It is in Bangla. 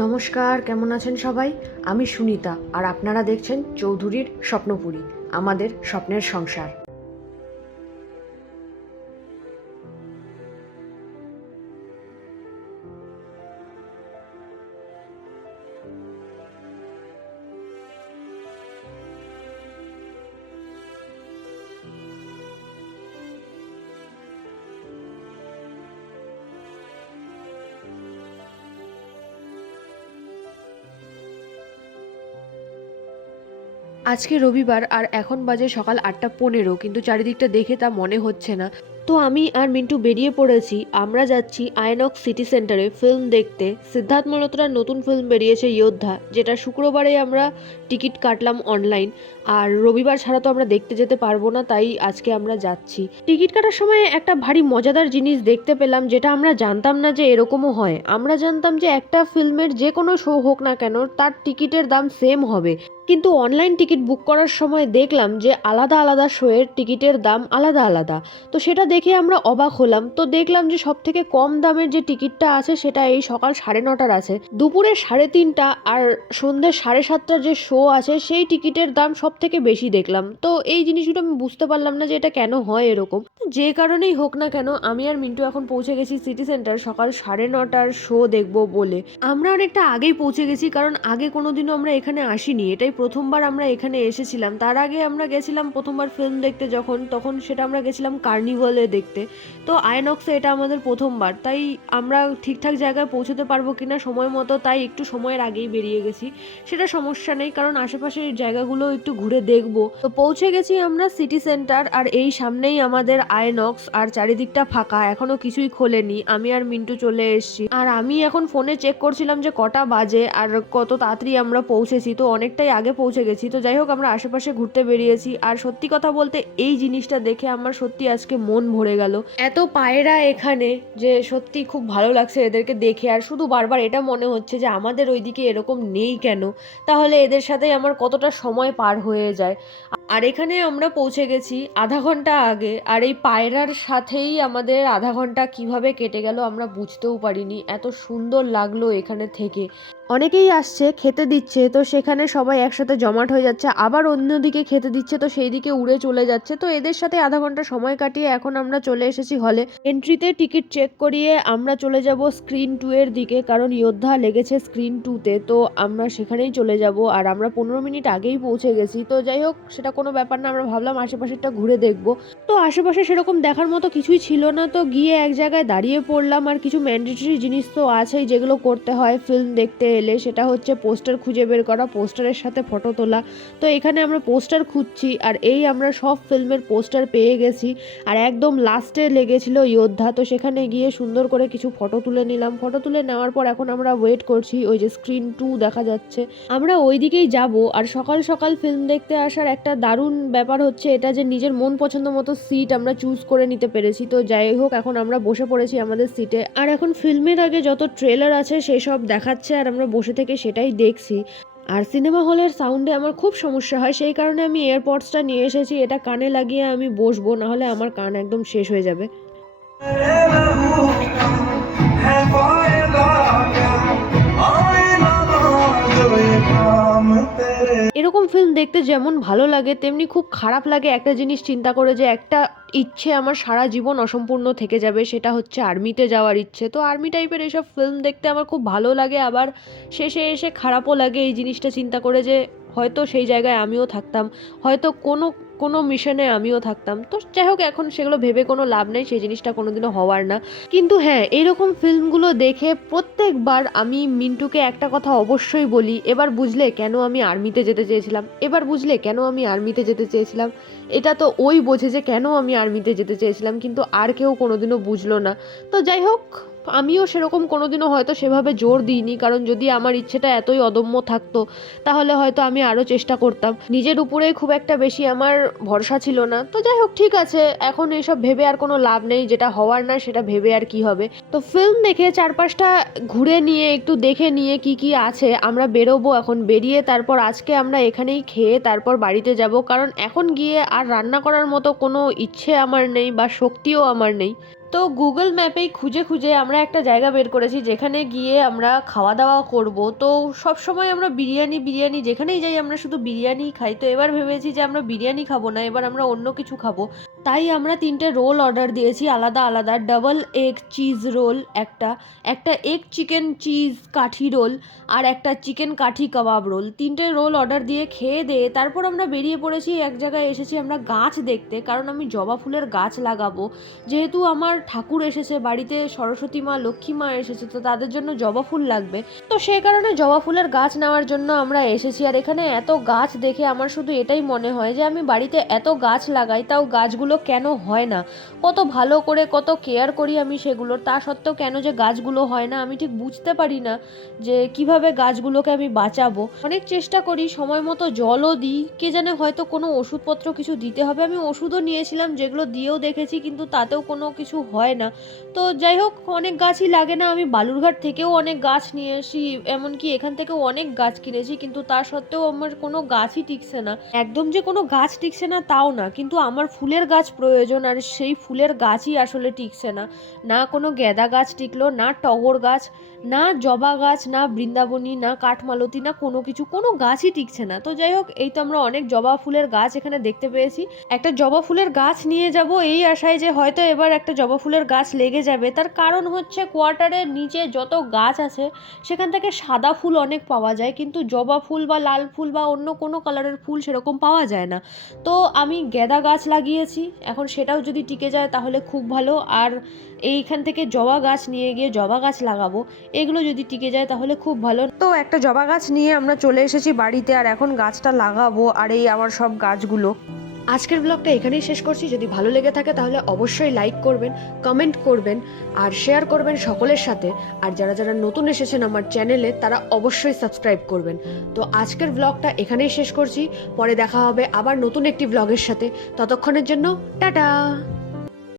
নমস্কার, কেমন আছেন সবাই? আমি সুনিতা আর আপনারা দেখছেন চৌধুরীর স্বপ্নপুরী, আমাদের স্বপ্নের সংসার। আজকে রবিবার আর এখন বাজে সকাল ৮টা ১৫, কিন্তু চারিদিকটা দেখে তা মনে হচ্ছে না। তো আমি আর মিন্টু বেরিয়ে পড়েছি। আমরা যাচ্ছি আইনক্স সিটি সেন্টারে ফিল্ম দেখতে। সিদ্ধার্থ মালহোত্রার নতুন ফিল্ম বেরিয়েছে যোদ্ধা, যেটা শুক্রবারে আমরা টিকিট কাটলাম অনলাইন। আর রবিবার ছাড়া তো আমরা দেখতে যেতে পারবো না, তাই আজকে আমরা যাচ্ছি। টিকিট কাটার সময় একটা ভারী মজাদার জিনিস দেখতে পেলাম, যেটা আমরা জানতাম না যে এরকমও হয়। আমরা জানতাম যে একটা ফিল্মের যে কোনো শো হোক না কেন, তার টিকিটের দাম সেম হবে, কিন্তু অনলাইন টিকিট বুক করার সময় দেখলাম যে আলাদা আলাদা শোয়ের টিকিটের দাম আলাদা আলাদা। তো সেটা দেখে আমরা অবাক হলাম। তো দেখলাম যে সব থেকে কম দামের যে টিকিটটা আছে সেটা এই সকাল 9:30টার আছে, দুপুরে 3:30 আর সন্ধ্যে 7:30টার যে শো আছে সেই টিকিটের দাম সব থেকে বেশি দেখলাম। তো এই জিনিসগুলো আমি বুঝতে পারলাম না যে এটা কেন হয় এরকম। যে কারণেই হোক না কেন, আমি আর মিন্টু এখন পৌঁছে গেছি সিটি সেন্টার সকাল 9:30টার শো দেখবো বলে। আমরা অনেকটা আগেই পৌঁছে গেছি, কারণ আগে কোনোদিনও আমরা এখানে আসিনি, এটাই প্রথমবার আমরা এখানে এসেছিলাম। তার আগে আমরা গেছিলাম প্রথমবার ফিল্ম দেখতে, তখন সেটা আমরা গেছিলাম কার্নিভালে দেখতে। তো আইনক্সে এটা আমাদের প্রথমবার, তাই আমরা ঠিকঠাক জায়গায় পৌঁছতে পারবো কিনা সময় মতো, তাই একটু সময়ের আগেই বেরিয়ে গেছি। সেটা সমস্যা নেই, কারণ আশেপাশের জায়গাগুলো একটু ঘুরে দেখবো। তো পৌঁছে গেছি আমরা সিটি সেন্টার, আর এই সামনেই আমাদের আইনক্স, আর চারিদিকটা ফাঁকা, এখনো কিছুই খোলেনি। আমি আর মিন্টু চলে এসেছি, আর আমি এখন ফোনে চেক করছিলাম যে কটা বাজে আর কত তাড়াতাড়ি আমরা পৌঁছেছি। তো অনেকটাই আগে পৌঁছে গেছি। তো যাই হোক, আমরা আশেপাশে ঘুরতে বেরিয়েছি। আর সত্যি কথা বলতে এই জিনিসটা দেখে আমার সত্যি আজকে মন ভরে গেল। এত পায়রা এখানে, যে সত্যি খুব ভালো লাগছে এদেরকে দেখে। আর শুধু বারবার এটা মনে হচ্ছে যে আমাদের ওইদিকে এরকম নেই কেন, তাহলে এদের সাথে আমার কতটা সময় পার হয়ে যায়। আর এখানে আমরা পৌঁছে গেছি আধা ঘন্টা আগে, আর এই পায়রার সাথেই আমাদের আধা ঘন্টা কিভাবে কেটে গেল আমরা বুঝতেও পারিনি। এত সুন্দর লাগলো এখানে থেকে। অনেকেই আসছে, খেতে দিচ্ছে, তো সেখানে সবাই একসাথে জমাট হয়ে যাচ্ছে, আবার অন্যদিকে খেতে দিচ্ছে, তো সেই দিকে উড়ে চলে যাচ্ছে। তো এদের সাথে আধা ঘন্টা সময় কাটিয়ে এখন আমরা চলে এসেছি হলে। এন্ট্রিতে টিকিট চেক করিয়ে আমরা চলে যাব স্ক্রিন 2 এর দিকে, কারণ যোদ্ধা লেগেছে স্ক্রিন 2-তে। তো আমরা সেখানেই চলে যাব, আর আমরা 15 মিনিট আগেই পৌঁছে গেছি। তো যাই হোক, সেটা কোনো ব্যাপার না, আমরা ভাবলাম আশেপাশেরটা ঘুরে দেখব। তো আশেপাশে সেরকম দেখার মতো কিছুই ছিল না, তো গিয়ে এক জায়গায় দাঁড়িয়ে পড়লাম। আর কিছু ম্যান্ডেটরি জিনিস তো আছেই যেগুলো করতে হয় ফিল্ম দেখতে এলে, সেটা হচ্ছে পোস্টার খুঁজে বের করা, পোস্টারের সাথে ফটো তোলা। তো এখানে আমরা পোস্টার খুঁজছি, আর এই আমরা সব ফিল্মের পোস্টার পেয়ে গেছি। আর একদম লাস্টে লেগেছিল যোদ্ধা, তো সেখানে গিয়ে সুন্দর করে কিছু ফটো তুলে নিলাম। ফটো তুলে নেওয়ার পর এখন আমরা ওয়েট করছি, ওই যে স্ক্রিন 2 দেখা যাচ্ছে, আমরা ওই দিকেই যাব। আর সকাল সকাল ফিল্ম দেখতে আসার একটা দারুণ ব্যাপার হচ্ছে এটা যে নিজের মন পছন্দ মতো সিট আমরা চুজ করে নিতে পেরেছি। তো যাই হোক, এখন আমরা বসে পড়েছি আমাদের সিটে, আর এখন ফিল্মের আগে যত ট্রেলার আছে সেসব দেখাচ্ছে, আর আমরা বসে থেকে সেটাই দেখছি। আর সিনেমা হলের সাউন্ডে আমার খুব সমস্যা হয়, সেই কারণে আমি এয়ারপডসটা নিয়ে এসেছি। এটা কানে লাগিয়ে আমি বসবো, নাহলে আমার কান একদম শেষ হয়ে যাবে। এরকম ফিল্ম দেখতে যেমন ভালো লাগে, তেমনি খুব খারাপ লাগে একটা জিনিস চিন্তা করে, যে একটা ইচ্ছে আমার সারা জীবন অসম্পূর্ণ থেকে যাবে, সেটা হচ্ছে আর্মিতে যাওয়ার ইচ্ছে। তো আর্মি টাইপের এইসব ফিল্ম দেখতে আমার খুব ভালো লাগে, আবার শেষে এসে খারাপও লাগে এই জিনিসটা চিন্তা করে, যে হয়তো সেই জায়গায় আমিও থাকতাম, হয়তো কোনো কোনো মিশনে আমিও থাকতাম। তো যাই হোক, এখন সেগুলো ভেবে কোনো লাভ নেই, সেই জিনিসটা কোনোদিনও হওয়ার না। কিন্তু হ্যাঁ, এরকম ফিল্মগুলো দেখে প্রত্যেকবার আমি মিন্টুকে একটা কথা অবশ্যই বলি, এবার বুঝলে কেন আমি আর্মিতে যেতে চেয়েছিলাম, এবার বুঝলে কেন আমি আর্মিতে যেতে চেয়েছিলাম। এটা তো ওই বোঝে যে কেন আমি আর্মিতে যেতে চেয়েছিলাম, কিন্তু আর কেউ কোনোদিনও বুঝলো না। তো যাই হোক, আমিও সেরকম কোনোদিনও হয়তো সেভাবে জোর দিইনি, কারণ যদি আমার ইচ্ছেটা এতই অদম্য থাকতো তাহলে হয়তো আমি আরও চেষ্টা করতাম। নিজের উপরে খুব একটা বেশি আমার ভরসা ছিল না। তো যাই হোক, ঠিক আছে, এখন এসব ভেবে আর কোনো লাভ নেই, যেটা হওয়ার না সেটা ভেবে আর কি হবে। তো ফিল্ম দেখে চারপাশটা ঘুরে নিয়ে একটু দেখে নিয়ে কি কি আছে আমরা বেরোবো। এখন বেরিয়ে তারপর আজকে আমরা এখানেই খেয়ে তারপর বাড়িতে যাব, কারণ এখন গিয়ে আর রান্না করার মতো কোনো ইচ্ছে আমার নেই বা শক্তিও আমার নেই। তো গুগল ম্যাপেই খুঁজে খুঁজে আমরা একটা জায়গা বের করেছি যেখানে গিয়ে আমরা খাওয়া দাওয়া করব। তো সব সময় আমরা বিরিয়ানি বিরিয়ানি যেখানেই যাই আমরা শুধু বিরিয়ানিই খাই। তো এবার ভেবেছি যে আমরা বিরিয়ানি খাবো না, এবার আমরা অন্য কিছু খাবো। তাই আমরা 3টে রোল অর্ডার দিয়েছি আলাদা আলাদা। ডাবল এগ চিজ রোল একটা, একটা এগ চিকেন চিজ কাঠি রোল, আর একটা চিকেন কাঠি কাবাব রোল। 3টে রোল অর্ডার দিয়ে খেয়ে দিয়ে তারপর আমরা বেরিয়ে পড়েছি। এক জায়গায় এসেছি আমরা গাছ দেখতে, কারণ আমি জবা ফুলের গাছ লাগাবো। যেহেতু আমার ঠাকুর এসেছে বাড়িতে, সরস্বতী মা লক্ষ্মী মা এসেছে, তো তাদের জন্য জবা ফুল লাগবে। তো সেই কারণে জবা ফুলের গাছ নেওয়ার জন্য আমরা এসেছি। আর এখানে এত গাছ দেখে আমার শুধু এটাই মনে হয় যে আমি বাড়িতে এত গাছ লাগাই, তাও গাছগুলো কেন হয় না। কত ভালো করে কত কেয়ার করি আমি সেগুলোর, তা সত্ত্বেও কেন যে গাছগুলো হয় না আমি ঠিক বুঝতে পারি না যে কিভাবে গাছগুলোকে আমি বাঁচাবো। অনেক চেষ্টা করি, সময় মতো জলও দিই, কে জানে হয়তো কোনো ওষুধপত্র কিছু দিতে হবে। আমি ওষুধও নিয়েছিলাম, যেগুলো দিয়েও দেখেছি, কিন্তু তাতেও কোনো কিছু হয় না। তো যাই হোক, অনেক গাছই লাগে না। আমি বালুরঘাট থেকেও অনেক গাছ নিয়ে আসি, এমনকি এখান থেকেও অনেক গাছ কিনেছি, কিন্তু তা সত্ত্বেও আমার কোনো গাছই টিকছে না। একদম যে কোনো গাছ টিকছে না তাও না, কিন্তু আমার ফুলের গাছ প্রয়োজন, আর সেই ফুলের গাছই আসলে টিকছে না। না কোনো গ্যাদা গাছ টিকলো, না টগর গাছ, না জবা গাছ, না বৃন্দাবনী, না কাঠমালতী, না কোনো কিছু, কোনো গাছই টিকছে না। তো যাই হোক, এই তো আমরা অনেক জবা ফুলের গাছ এখানে দেখতে পেয়েছি। একটা জবা ফুলের গাছ নিয়ে যাব এই আশায় যে হয়তো এবার একটা জবা ফুলের গাছ লেগে যাবে। তার কারণ হচ্ছে কোয়ার্টারের নিচে যত গাছ আছে সেখান থেকে সাদা ফুল অনেক পাওয়া যায়, কিন্তু জবা ফুল বা লাল ফুল বা অন্য কোনো কালারের ফুল সেরকম পাওয়া যায় না। তো আমি গ্যাদা গাছ লাগিয়েছি, এখন সেটাও যদি টিকে যায় তাহলে খুব ভালো। আর এইখান থেকে জবা গাছ নিয়ে গিয়ে জবা গাছ লাগাবো, এগুলো যদি টিকে যায় তাহলে খুব ভালো। তো একটা জবা গাছ নিয়ে আমরা চলে এসেছি বাড়িতে, আর এখন গাছটা লাগাবো। আর এই আমার সব গাছগুলো। আজকের ব্লগটা এখানেই শেষ করছি। যদি ভালো লেগে থাকে তাহলে অবশ্যই লাইক করবেন, কমেন্ট করবেন, আর শেয়ার করবেন সকলের সাথে। আর যারা যারা নতুন এসেছেন আমার চ্যানেলে তারা অবশ্যই সাবস্ক্রাইব করবেন। তো আজকের ব্লগটা এখানেই শেষ করছি, পরে দেখা হবে আবার নতুন একটি ব্লগের সাথে। ততক্ষণের জন্য টাটা।